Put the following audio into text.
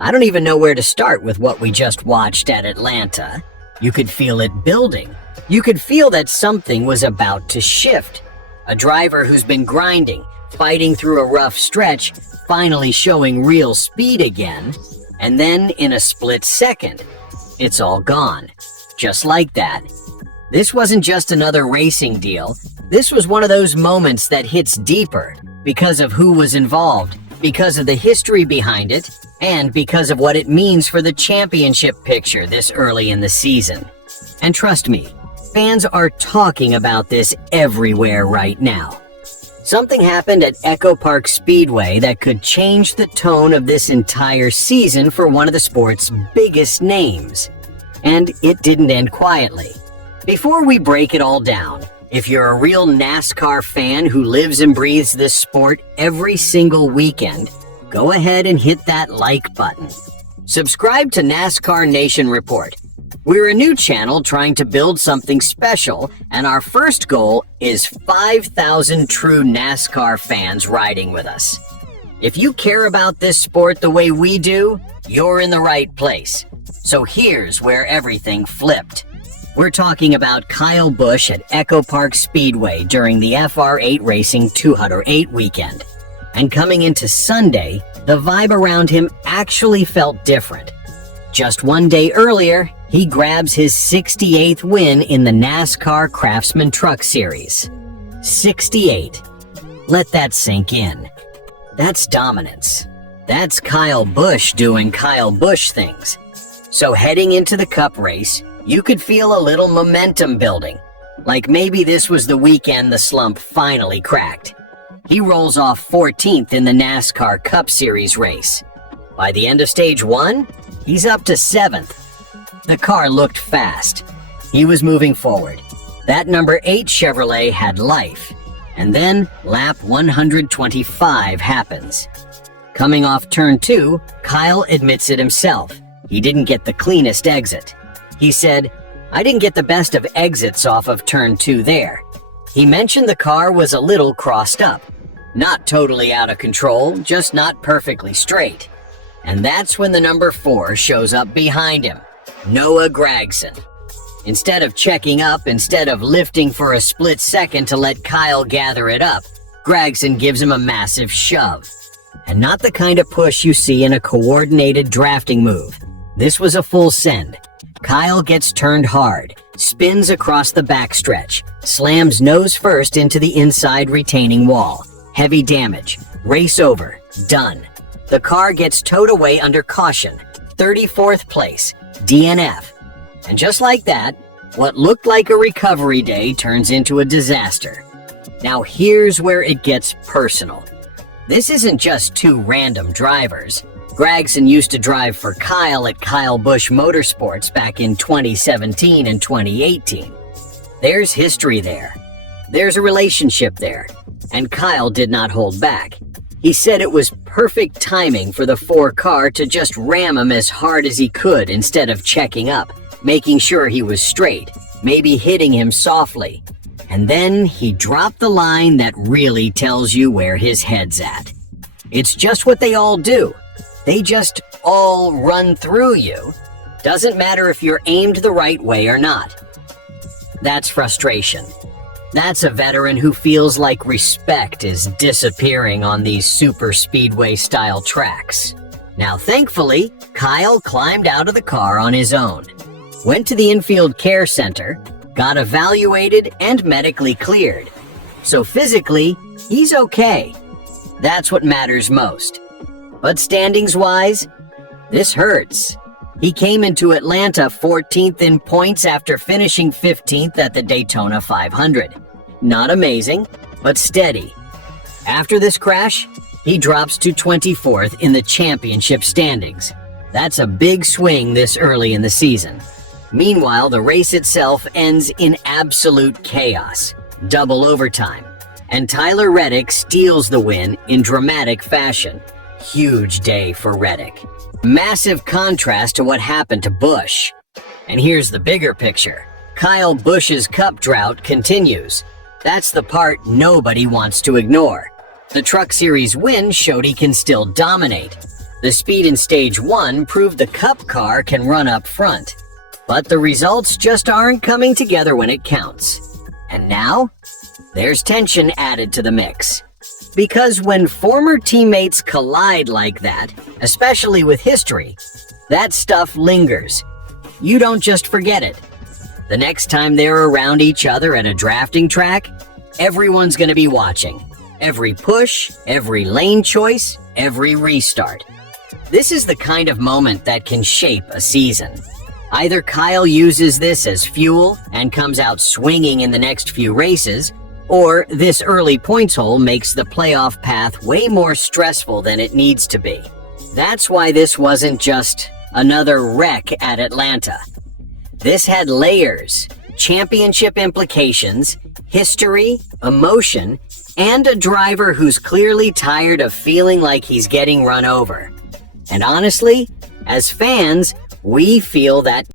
I don't even know where to start with what we just watched at Atlanta. You could feel it building. You could feel that something was about to shift. A driver who's been grinding, fighting through a rough stretch, finally showing real speed again. And then in a split second, it's all gone. Just like that. This wasn't just another racing deal. This was one of those moments that hits deeper because of who was involved, because of the history behind it, and because of what it means for the championship picture this early in the season. And trust me, fans are talking about this everywhere right now. Something happened at Echo Park Speedway that could change the tone of this entire season for one of the sport's biggest names. And it didn't end quietly. Before we break it all down, if you're a real NASCAR fan who lives and breathes this sport every single weekend, go ahead and hit that like button. Subscribe to NASCAR Nation Report. We're a new channel trying to build something special, and our first goal is 5,000 true NASCAR fans riding with us. If you care about this sport the way we do, you're in the right place. So here's where everything flipped. We're talking about Kyle Busch at Echo Park Speedway during the FR8 Racing 208 weekend. And coming into Sunday, the vibe around him actually felt different. Just one day earlier, he grabs his 68th win in the NASCAR Craftsman Truck Series. 68. Let that sink in. That's dominance. That's Kyle Busch doing Kyle Busch things. So heading into the Cup race, you could feel a little momentum building. Like maybe this was the weekend the slump finally cracked. He rolls off 14th in the NASCAR Cup Series race. By the end of stage 1, he's up to 7th. The car looked fast. He was moving forward. That number 8 Chevrolet had life. And then lap 125 happens. Coming off turn 2, Kyle admits it himself. He didn't get the cleanest exit. He said, "I didn't get the best of exits off of turn 2 there." He mentioned the car was a little crossed up. Not totally out of control, just not perfectly straight. And that's when the number 4 shows up behind him, Noah Gragson. Instead of checking up, instead of lifting for a split second to let Kyle gather it up, Gragson gives him a massive shove. And not the kind of push you see in a coordinated drafting move. This was a full send. Kyle gets turned hard, spins across the backstretch, slams nose first into the inside retaining wall. Heavy damage. Race over. Done. The car gets towed away under caution. 34th place. DNF. And just like that, what looked like a recovery day turns into a disaster. Now here's where it gets personal. This isn't just two random drivers. Gragson used to drive for Kyle at Kyle Busch Motorsports back in 2017 and 2018. There's history there. There's a relationship there. And Kyle did not hold back. He said it was perfect timing for the 4 car to just ram him as hard as he could instead of checking up, making sure he was straight, maybe hitting him softly. And then he dropped the line that really tells you where his head's at. It's just what they all do. They just all run through you. Doesn't matter if you're aimed the right way or not. That's frustration. That's a veteran who feels like respect is disappearing on these super speedway style tracks. Now thankfully, Kyle climbed out of the car on his own, went to the infield care center, got evaluated and medically cleared. So physically, he's okay. That's what matters most. But standings-wise, this hurts. He came into Atlanta 14th in points after finishing 15th at the Daytona 500. Not amazing, but steady. After this crash, he drops to 24th in the championship standings. That's a big swing this early in the season. Meanwhile, the race itself ends in absolute chaos, double overtime, and Tyler Reddick steals the win in dramatic fashion. Huge day for Reddick. Massive contrast to what happened to Busch. And here's the bigger picture. Kyle Busch's Cup drought continues. That's the part nobody wants to ignore. The Truck Series win showed he can still dominate. The speed in Stage 1 proved the Cup car can run up front, but the results just aren't coming together when it counts. And now, there's tension added to the mix. Because when former teammates collide like that, especially with history, that stuff lingers. You don't just forget it. The next time they're around each other at a drafting track, everyone's going to be watching. Every push, every lane choice, every restart. This is the kind of moment that can shape a season. Either Kyle uses this as fuel and comes out swinging in the next few races, or this early points hole makes the playoff path way more stressful than it needs to be. That's why this wasn't just another wreck at Atlanta. This had layers, championship implications, history, emotion, and a driver who's clearly tired of feeling like he's getting run over. And honestly, as fans, we feel that